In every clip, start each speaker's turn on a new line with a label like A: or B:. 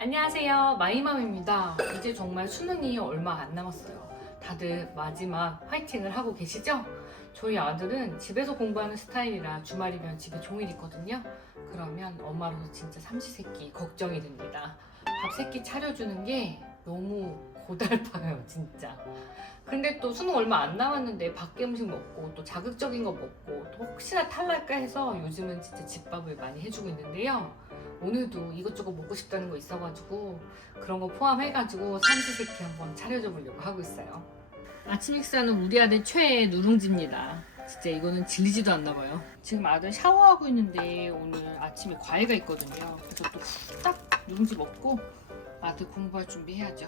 A: 안녕하세요. 마이맘입니다. 이제 정말 수능이 얼마 안 남았어요. 다들 마지막 화이팅을 하고 계시죠? 저희 아들은 집에서 공부하는 스타일이라 주말이면 집에 종일 있거든요. 그러면 엄마로서 진짜 삼시세끼 걱정이 됩니다. 밥 세끼 차려주는 게 너무 고달파요, 진짜. 근데 또 수능 얼마 안 남았는데 밖에 음식 먹고 또 자극적인 거 먹고 또 혹시나 탈날까 해서 요즘은 진짜 집밥을 많이 해주고 있는데요. 오늘도 이것저것 먹고 싶다는 거 있어가지고 그런 거 포함해가지고 삼시세끼 한번 차려줘 보려고 하고 있어요. 아침 식사는 우리 아들 최애 누룽지입니다. 진짜 이거는 질리지도 않나 봐요. 지금 아들 샤워하고 있는데 오늘 아침에 과외가 있거든요. 그래서 또 후딱 누룽지 먹고 아들 공부할 준비 해야죠.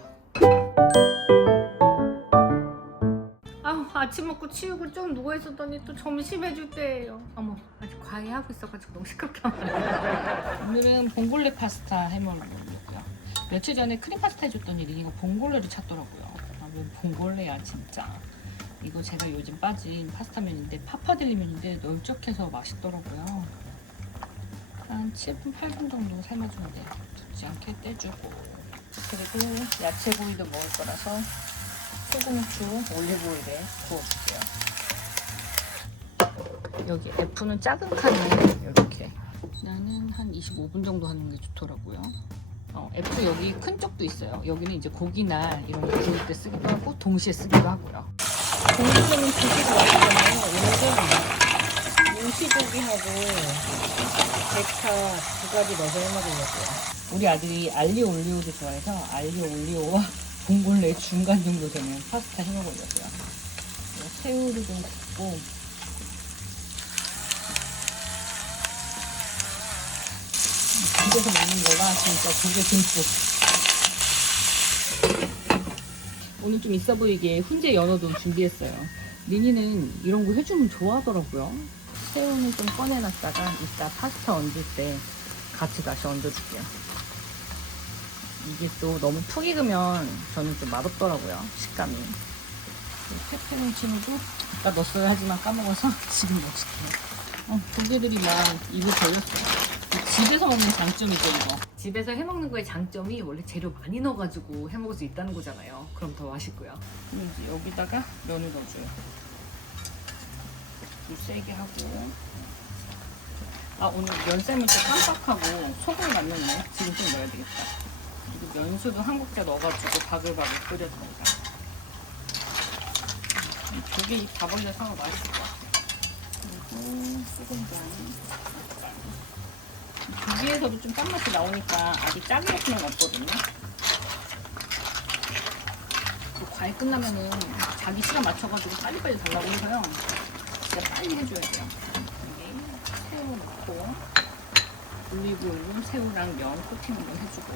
A: 아 아침 먹고 치우고 좀 누워 있었더니 또 점심 해줄 때예요. 어머 아직 과외 하고 있어가지고 너무 시끄럽게 하네. 오늘은 봉골레 파스타 해먹으려고요. 며칠 전에 크림 파스타 해줬더니 리니가 봉골레를 찾더라고요. 아, 왜 봉골레야 진짜. 이거 제가 요즘 빠진 파스타면인데 파파딜리면인데 널쩍해서 맛있더라고요. 한 7분 8분 정도 삶아주면 돼요. 붙지 않게 떼주고 그리고 야채구이도 먹을 거라서 소금, 후추, 올리브오일에 구워줄게요. 여기 F는 작은 칸에 이렇게 나는 한 25분 정도 하는 게 좋더라고요. 어, F 여기 큰 쪽도 있어요. 여기는 이제 고기나 이런 거 구울 때 쓰기도 하고 동시에 쓰기도 하고요. 공기는 드시고 왔잖아요. 오늘은 무시고기하고 대파 두 가지 넣어서 해먹으려고요. 우리 아들이 알리오 올리오도 좋아해서 알리오 올리오와 봉골레 중간 정도 되는 파스타 해먹으려고요. 새우를 좀 굽고 집에서 먹는 거가 진짜 조개 듬뿍. 오늘 좀 있어 보이게 훈제 연어도 준비했어요. 미니는 이런 거 해주면 좋아하더라고요. 새우는 좀 꺼내놨다가 이따 파스타 얹을 때 같이 다시 얹어줄게요. 이게 또 너무 푹 익으면 저는 좀 맛없더라고요. 식감이. 페페론치노도 아까 넣었어야 하지만 까먹어서 지금 넣어줄게요. 어, 고개들이 막 입을 벌렸어요. 집에서 먹는 장점이죠 이거. 집에서 해먹는 거의 장점이 원래 재료 많이 넣어가지고 해먹을 수 있다는 거잖아요. 그럼 더 맛있고요. 그럼 이제 여기다가 면을 넣어줘요. 좀 세게 하고. 아 오늘 면 삶을 때 깜빡하고 소금을 안 넣네. 지금 좀 넣어야 되겠다. 면수도 한 국자 넣어가지고 바글바글 끓여줍니다. 조개 입다 벌려서 맛있을 것 같아요. 그리고 소금장. 조개에서도 좀 짠맛이 나오니까 아직 짜게 필는 없거든요. 또 과일 끝나면은 자기 시간 맞춰가지고 빨리빨리 달라고 해서요. 진짜 빨리 해줘야 돼요. 여기 새우 넣고 올리브오일로 새우랑 면 코팅 한번 해주고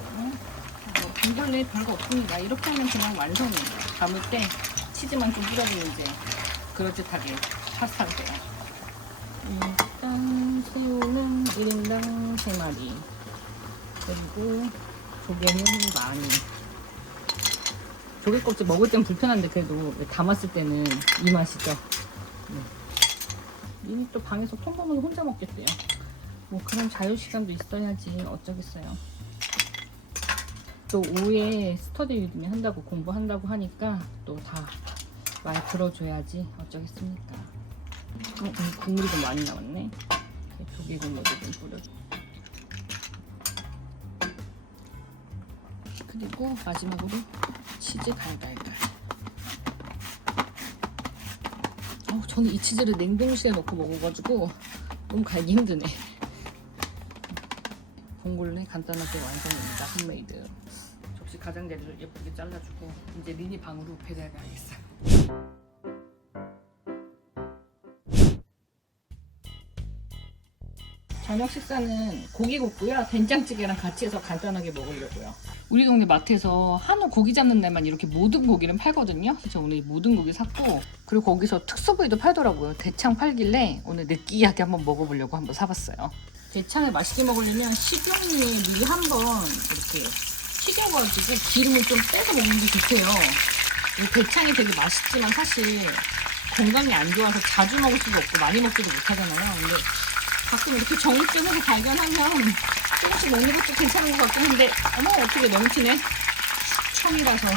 A: 뭐 봉골레 별거 없습니다. 이렇게 하면 그냥 완성이에요. 담을 때 치즈만 좀 뿌려주면 이제 그럴듯하게 파스타가 돼요. 일단 새우는 1인당 3마리 그리고 조개는 많이 조개 껍질 먹을 땐 불편한데 그래도 담았을 때는 이 맛이죠 네. 이미 또 방에서 통보면 혼자 먹겠대요 뭐 그런 자유 시간도 있어야지 어쩌겠어요 또 오후에 스터디 리듬이 한다고 공부한다고 하니까 또 다 말 들어줘야지 어쩌겠습니까 어, 이 국물이 좀 많이 나왔네. 조개 국물도 좀 뿌려줘. 그리고 마지막으로 치즈 갈갈갈. 어, 저는 이 치즈를 냉동실에 넣고 먹어가지고 너무 갈기 힘드네. 봉골레 간단하게 완성입니다. 홈메이드. 가장자리를 예쁘게 잘라주고 이제 리니 방으로 배달 가야겠어요. 저녁 식사는 고기 굽고요. 된장찌개랑 같이 해서 간단하게 먹으려고요. 우리 동네 마트에서 한우 고기 잡는 날만 이렇게 모든 고기를 팔거든요. 그래서 오늘 이 모든 고기 샀고 그리고 거기서 특수 부위도 팔더라고요. 대창 팔길래 오늘 느끼하게 한번 먹어보려고 한번 사봤어요. 대창을 맛있게 먹으려면 식용유에 미리 한번 이렇게 튀겨가지고 기름을 좀 빼서 먹는 게 좋대요. 이 대창이 되게 맛있지만 사실 건강에 안 좋아서 자주 먹을 수도 없고 많이 먹지도 못하잖아요. 근데 가끔 이렇게 정육점에서 발견하면 조금씩 먹는 것도 괜찮은 것 같긴 한데 어머 어떻게 넘치네 청이라서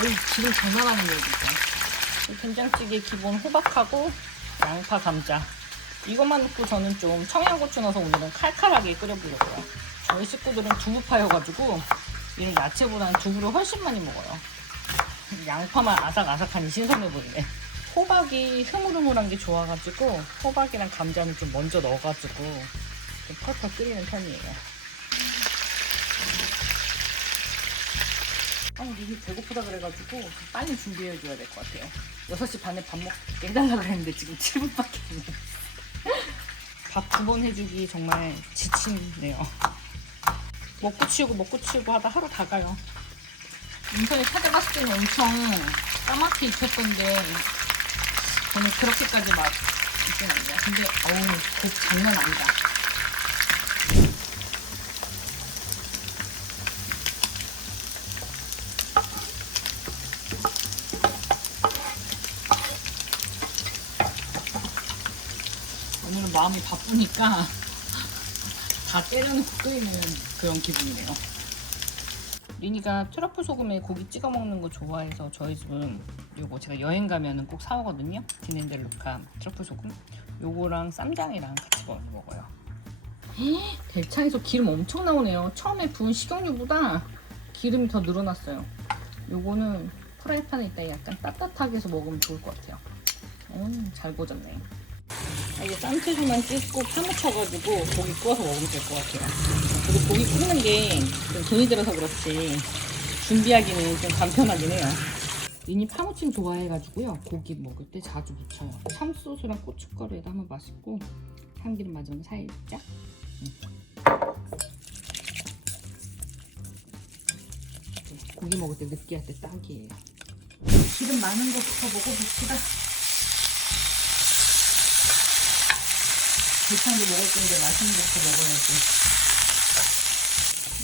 A: 어이 지금 잘 나가는 거예요 진짜 된장찌개 기본 호박하고 양파 감자 이것만 넣고 저는 좀 청양고추 넣어서 오늘은 칼칼하게 끓여보려고요 저희 식구들은 두부파여가지고 이런 야채보다는 두부를 훨씬 많이 먹어요 양파만 아삭아삭하니 신선해 보이네 호박이 흐물흐물한 게 좋아가지고 호박이랑 감자는 좀 먼저 넣어가지고 좀 펄펄 끓이는 편이에요. 아, 우리 배고프다 그래가지고 빨리 준비해줘야 될 것 같아요. 6시 반에 밥 먹게 해달라고 했는데 지금 7분밖에 안 남았어요. 밥 두 번 해주기 정말 지치네요. 먹고 치우고 먹고 치우고 하다 하루 다 가요. 인터넷 찾아봤을 때는 엄청 까맣게 입혔던데 저는 그렇게까지 막 있진 않네요. 근데 어우 곱 장난 아니다. 마음이 바쁘니까 다 때려놓고 끓이는 그런 기분이네요. 리니가 트러플 소금에 고기 찍어 먹는 거 좋아해서 저희 집은 요거 제가 여행 가면은 꼭 사오거든요. 디넨델루카 트러플 소금. 요거랑 쌈장이랑 같이 먹- 먹어요. 대창에서 기름 엄청 나오네요. 처음에 부은 식용유보다 기름이 더 늘어났어요. 요거는 프라이팬에 있다 약간 따뜻하게 해서 먹으면 좋을 것 같아요. 음, 잘 구워졌네. 아, 이제 쌈채소만 찍고 파묻혀가지고 고기 구워서 먹으면 될 것 같아요. 그리고 고기 굽는 게 좀 돈이 들어서 그렇지 준비하기는 좀 간편하긴 해요. 리니 파무침 좋아해가지고요. 고기 먹을 때 자주 묻혀요. 참소스랑 고춧가루에다 하면 맛있고 참기름 맞으면 살짝. 음. 고기 먹을 때 느끼할 때 딱이에요. 기름 많은 거부터 먹어봅시다. 대창도 먹을 건데 맛있는 것부터 먹어야지.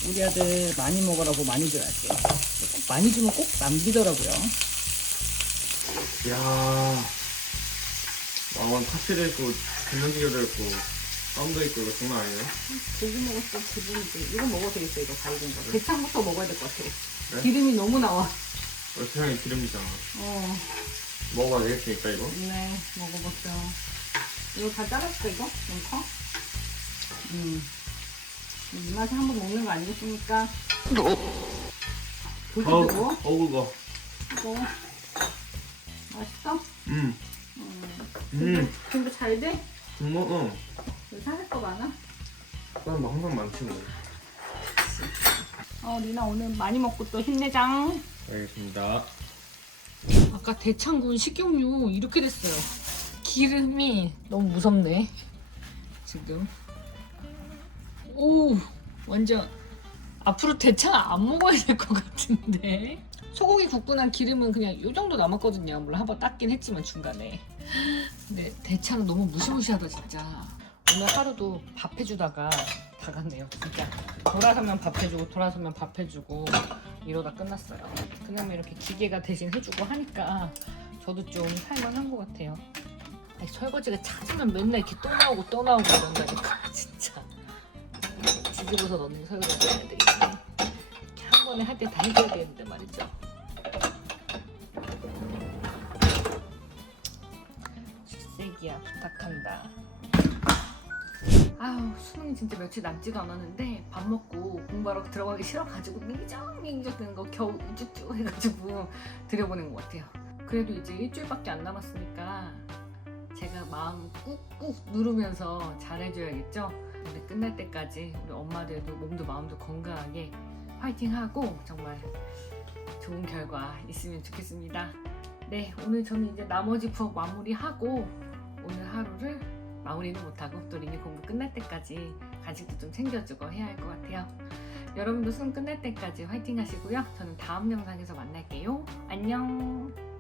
A: 우리 아들 많이 먹으라고 많이 줘야지. 꼭 많이 주면 꼭 남기더라고요.
B: 이야 왕원 파티도 있고 된장찌개도 있고 쌈도 있고 이거 장난 아니네
A: 고기 먹었을 때 기분이지. 이거 먹어도 되겠어, 이거 다 익은 거. 대창부터 먹어야 될 것 같아.
B: 그래?
A: 기름이 너무 나와.
B: 어, 세상에 기름이잖아
A: 어,
B: 먹어야 되겠으니까 이거
A: 네, 먹어볼게요. 이거 다 잘랐어, 이거? 너무 커? 음. 이 맛에 한번 먹는 거 아니겠습니까?
B: 어우
A: 보여주고,
B: 어우
A: 이거. 맛있어?
B: 음.
A: 음.
B: 음.
A: 근데 잘 돼?
B: 정말 어
A: 여기 사실 거 많아?
B: 난뭐 항상 많지 뭐
A: 어, 리나 오늘 많이 먹고 또 힘내장.
B: 알겠습니다
A: 아까 대창 구운 식용유 이렇게 됐어요. 기름이 너무 무섭네. 지금. 오, 완전 앞으로 대창 안 먹어야 될 것 같은데. 소고기 굽고 난 기름은 그냥 이 정도 남았거든요. 물론 한번 닦긴 했지만 중간에. 근데 대창은 너무 무시무시하다 진짜. 오늘 하루도 밥 해주다가 다 갔네요 진짜. 돌아서면 밥 해주고 돌아서면 밥 해주고 이러다 끝났어요. 그냥 이렇게 기계가 대신 해주고 하니까 저도 좀 살만한 것 같아요. 아니, 설거지가 찾으면 맨날 이렇게 또 나오고 또 나오고 이런다니까 진짜. 뒤집어서 넣는 설거지 해야 되겠네. 이렇게 한 번에 할 때 다 해줘야 되는데 말이죠. 식세기야 부탁한다. 아우 수능이 진짜 며칠 남지도 않았는데 밥 먹고 공부하러 들어가기 싫어가지고 민정민정 되는 거 겨우 우쭈쭈 해가지고 들여보낸 것 같아요. 그래도 이제 일주일밖에 안 남았으니까 제가 마음 꾹꾹 누르면서 잘해줘야겠죠. 근데 끝날 때까지 우리 엄마들도 몸도 마음도 건강하게 파이팅하고 정말 좋은 결과 있으면 좋겠습니다. 네 오늘 저는 이제 나머지 부업 마무리하고 오늘 하루를 마무리는 못하고 또 리니 공부 끝날 때까지 간식도 좀 챙겨주고 해야 할 것 같아요. 여러분도 수능 끝날 때까지 화이팅 하시고요. 저는 다음 영상에서 만날게요. 안녕!